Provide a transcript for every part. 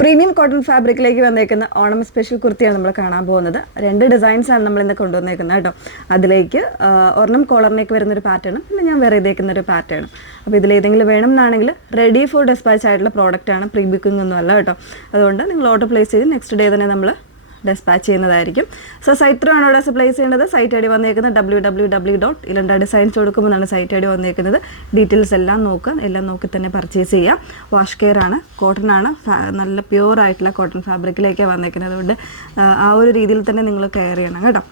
Premium cotton ഫാബ്രിക്കിലേക്ക് വന്നേക്കുന്ന Onam special കുർത്തിയാണ് നമ്മൾ കാണാൻ പോകുന്നത്. 2 ഡിസൈൻസാണ് നമ്മൾ ഇന്ന് കൊണ്ടുവന്നേക്കുന്നത് കേട്ടോ. അതിലേക്ക് ഒരെണ്ണം കോളറിലേക്ക് വരുന്നൊരു പാറ്റേണും പിന്നെ ഞാൻ വേറെ ഇതേക്കുന്ന ഒരു പാറ്റേണും. അപ്പോൾ ഇതിലേതെങ്കിലും വേണം എന്നാണെങ്കിൽ റെഡി ഫോർ ഡെസ്പാച്ച് ആയിട്ടുള്ള പ്രോഡക്റ്റാണ്, പ്രീ ബുക്കിംഗ് ഒന്നും അല്ല കേട്ടോ. അതുകൊണ്ട് നിങ്ങൾ ഓർഡർ പ്ലേസ് ചെയ്ത് നെക്സ്റ്റ് ഡേ തന്നെ നമ്മൾ ഡെസ്പാച്ച് ചെയ്യുന്നതായിരിക്കും. സോ സൈറ്റ് ത്രൂ ആണ് ഓർഡേഴ്സ് പ്ലേസ് ചെയ്യേണ്ടത്. സൈറ്റ് ഐ ഡി വന്നേക്കുന്നത് www.ilanda.designs എന്നാണ് സൈറ്റ് ഐ ഡി വന്നേക്കുന്നത്. ഡീറ്റെയിൽസ് എല്ലാം നോക്കുക, എല്ലാം നോക്കി തന്നെ പർച്ചേസ് ചെയ്യാം. വാഷ് കെയർ ആണ്, കോട്ടൺ ആണ്, നല്ല പ്യുവർ ആയിട്ടുള്ള കോട്ടൺ ഫാബ്രിക്കിലേക്കാണ് വന്നേക്കുന്നത്. അതുകൊണ്ട് ആ ഒരു രീതിയിൽ തന്നെ നിങ്ങൾ കെയർ ചെയ്യണം കേട്ടോ.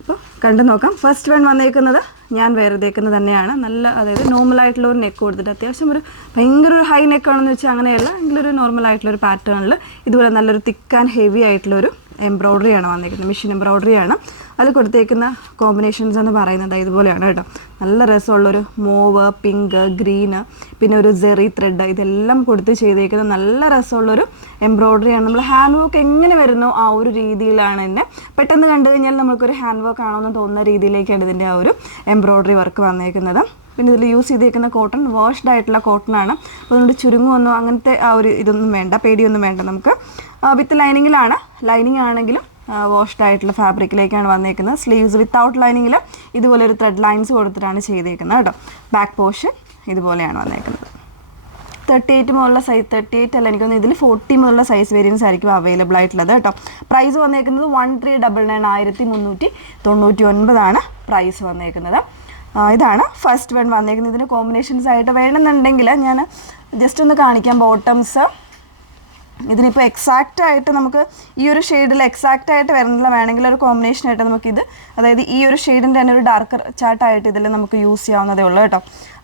അപ്പോൾ കണ്ടു നോക്കാം. ഫസ്റ്റ് വൺ വന്നേക്കുന്നത് ഞാൻ വേറെ തേക്കുന്നത് തന്നെയാണ്. നല്ല, അതായത് നോർമലായിട്ടുള്ള ഒരു നെക്ക് കൊടുത്തിട്ട്, അത്യാവശ്യം ഒരു ഭയങ്കര ഒരു ഹൈ നെക്കാണെന്ന് വെച്ചാൽ അങ്ങനെയല്ല, എങ്കിലൊരു നോർമലായിട്ടുള്ളൊരു പാറ്റേണിൽ ഇതുപോലെ നല്ലൊരു തിക്ക് ആൻഡ് ഹെവി ആയിട്ടുള്ളൊരു എംബ്രോയ്ഡറിയാണ് വന്നിരിക്കുന്നത്. മെഷീൻ എംബ്രോയ്ഡറിയാണ്. അത് കൊടുത്തേക്കുന്ന കോമ്പിനേഷൻസ് എന്ന് പറയുന്നത് ഇതുപോലെയാണ് കേട്ടോ. നല്ല രസമുള്ളൊരു മോവ്, പിങ്ക്, ഗ്രീന്, പിന്നെ ഒരു ജെറി ത്രെഡ്, ഇതെല്ലാം കൊടുത്ത് ചെയ്തേക്കുന്ന നല്ല രസമുള്ളൊരു എംബ്രോയ്ഡറിയാണ്. നമ്മൾ ഹാൻഡ് വർക്ക് എങ്ങനെ വരുന്നോ ആ ഒരു രീതിയിലാണ് തന്നെ. പെട്ടെന്ന് കണ്ടു കഴിഞ്ഞാൽ നമുക്കൊരു ഹാൻഡ് വർക്ക് ആണോ എന്ന് തോന്നുന്ന രീതിയിലേക്കാണ് ഇതിൻ്റെ ആ ഒരു എംബ്രോയ്ഡറി വർക്ക് വന്നേക്കുന്നത്. പിന്നെ ഇതിൽ യൂസ് ചെയ്തേക്കുന്ന കോട്ടൺ വാഷ്ഡ് ആയിട്ടുള്ള കോട്ടൺ ആണ്. അപ്പോൾ അതുകൊണ്ട് ചുരുങ്ങുമൊന്നും അങ്ങനത്തെ ആ ഒരു ഇതൊന്നും വേണ്ട, പേടിയൊന്നും വേണ്ട. നമുക്ക് വിത്ത് ലൈനിങ്ങിലാണ്. ലൈനിങ് ആണെങ്കിലും വാഷ്ഡ് ആയിട്ടുള്ള ഫാബ്രിക്കിലേക്കാണ് വന്നേക്കുന്നത്. സ്ലീവ്സ് വിത്തൗട്ട് ലൈനിങ്ങിൽ ഇതുപോലെ ഒരു ത്രെഡ് ലൈൻസ് കൊടുത്തിട്ടാണ് ചെയ്തേക്കുന്നത് കേട്ടോ. ബാക്ക് പോർഷൻ ഇതുപോലെയാണ് വന്നേക്കുന്നത്. 38 മുതലുള്ള സൈസ്, 38 അല്ല, എനിക്കൊന്ന് ഇതിൽ 40 മുതലുള്ള സൈസ് വേരിയൻസ് ആയിരിക്കും അവൈലബിൾ ആയിട്ടുള്ളത് കേട്ടോ. പ്രൈസ് വന്നേക്കുന്നത് 1399 1399 പ്രൈസ് വന്നേക്കുന്നത്. ഇതാണ് ഫസ്റ്റ് വൺ വന്നേക്കുന്നത്. ഇതിന് കോമ്പിനേഷൻസ് ആയിട്ട് വേണമെന്നുണ്ടെങ്കിൽ ഞാൻ ജസ്റ്റ് ഒന്ന് കാണിക്കാം. ബോട്ടംസ് ഇതിനിപ്പോൾ എക്സാക്റ്റ് ആയിട്ട് നമുക്ക് ഈ ഒരു ഷെയ്ഡിൽ എക്സാക്റ്റ് ആയിട്ട് വരുന്നില്ല, വേണമെങ്കിൽ ഒരു കോമ്പിനേഷനായിട്ട് നമുക്കിത്, അതായത് ഈ ഒരു ഷെയ്ഡിൻ്റെ തന്നെ ഒരു ഡാർക്കർ ചാർട്ടായിട്ട് ഇതിൽ നമുക്ക് യൂസ് ചെയ്യാവുന്നതേ ഉള്ളൂ കേട്ടോ.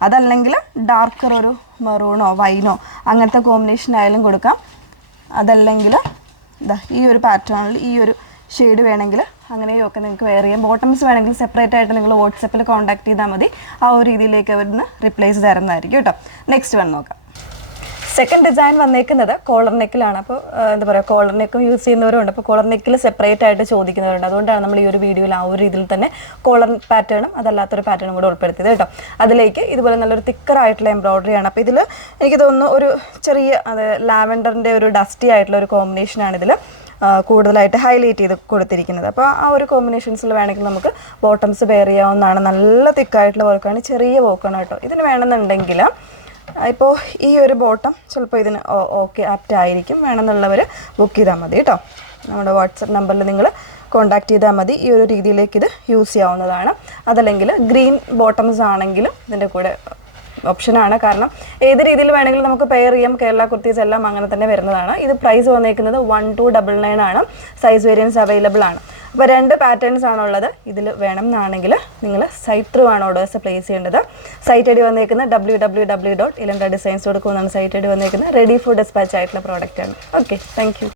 അതല്ലെങ്കിൽ ഡാർക്കർ ഒരു മെറൂണോ വൈനോ അങ്ങനത്തെ കോമ്പിനേഷൻ ആയാലും കൊടുക്കാം. അതല്ലെങ്കിൽ ഇതാ ഈ ഒരു പാറ്റേണിൽ ഈ ഒരു ഷെയ്ഡ് വേണമെങ്കിൽ അങ്ങനെയൊക്കെ നിങ്ങൾക്ക് വെയർ ചെയ്യാം. ബോട്ടംസ് വേണമെങ്കിൽ സെപ്പറേറ്റ് ആയിട്ട് നിങ്ങൾ വാട്സപ്പിൽ കോൺടാക്ട് ചെയ്താൽ മതി. ആ ഒരു രീതിയിലേക്ക് അവിടുന്ന് റിപ്ലേസ് തരുന്നതായിരിക്കും കേട്ടോ. നെക്സ്റ്റ് വൺ നോക്കാം. സെക്കൻഡ് ഡിസൈൻ വന്നേക്കുന്നത് കോളർ നെക്കിലാണ്. അപ്പോൾ എന്താ പറയുക, കോളർ നെക്കും യൂസ് ചെയ്യുന്നവരുണ്ട്. അപ്പോൾ കോളർ നെക്കിൽ സെപ്പറേറ്റ് ആയിട്ട് ചോദിക്കുന്നവരുണ്ട്. അതുകൊണ്ടാണ് നമ്മൾ ഈ ഒരു വീഡിയോയിൽ ആ ഒരു രീതിയിൽ തന്നെ കോളർ പാറ്റേണും അതല്ലാത്തൊരു പാറ്റേണും കൂടെ ഉൾപ്പെടുത്തിയത് കേട്ടോ. അതിലേക്ക് ഇതുപോലെ നല്ലൊരു തിക്കറായിട്ടുള്ള എംബ്രോയ്ഡറിയാണ്. അപ്പോൾ ഇതിൽ എനിക്ക് തോന്നുന്നു ഒരു ചെറിയ, അത് ലാവൻഡറിൻ്റെ ഒരു ഡസ്റ്റി ആയിട്ടുള്ള ഒരു കോമ്പിനേഷനാണ് ഇതിൽ കൂടുതലായിട്ട് ഹൈലൈറ്റ് ചെയ്ത് കൊടുത്തിരിക്കുന്നത്. അപ്പോൾ ആ ഒരു കോമ്പിനേഷൻസിൽ വേണമെങ്കിൽ നമുക്ക് ബോട്ടംസ് വെയർ ചെയ്യാവുന്നതാണ്. നല്ല തിക്കായിട്ടുള്ള വർക്കാണ്, ചെറിയ വർക്കാണ് കേട്ടോ. ഇതിന് വേണമെന്നുണ്ടെങ്കിൽ ഇപ്പോൾ ഈ ഒരു ബോട്ടം ചിലപ്പോൾ ഇതിന് ഓക്കെ ആപ്റ്റ് ആയിരിക്കും. വേണമെന്നുള്ളവർ ബുക്ക് ചെയ്താൽ മതി കേട്ടോ. നമ്മുടെ വാട്സപ്പ് നമ്പറിൽ നിങ്ങൾ കോൺടാക്ട് ചെയ്താൽ മതി. ഈ ഒരു രീതിയിലേക്ക് ഇത് യൂസ് ചെയ്യാവുന്നതാണ്. അതല്ലെങ്കിൽ ഗ്രീൻ ബോട്ടംസ് ആണെങ്കിലും ഇതിൻ്റെ കൂടെ ഓപ്ഷനാണ്. കാരണം ഏത് രീതിയിൽ വേണമെങ്കിലും നമുക്ക് പെയർ ചെയ്യാം. കേരള കുർത്തീസ് എല്ലാം അങ്ങനെ തന്നെ വരുന്നതാണ്. ഇത് പ്രൈസ് വന്നേക്കുന്നത് 1299 ആണ്. സൈസ് വേരിയൻസ് അവൈലബിൾ ആണ്. അപ്പോൾ 2 പാറ്റേൺസ് ആണുള്ളത്. ഇതിൽ വേണം എന്നാണെങ്കിൽ നിങ്ങൾ സൈറ്റ് ത്രൂ ആണ് ഓർഡേഴ്സ് പ്ലേസ് ചെയ്യേണ്ടത്. സൈറ്റ് ഐ ഡി വന്നേക്കുന്നത് www.ilanda.designs.com എന്നാണ് സൈറ്റ് ഐ ഡി വന്നേക്കുന്നത്. റെഡി ഫോർ ഡെസ്പാച്ച് ആയിട്ടുള്ള പ്രോഡക്റ്റ് ആണ്. Okay, thank you.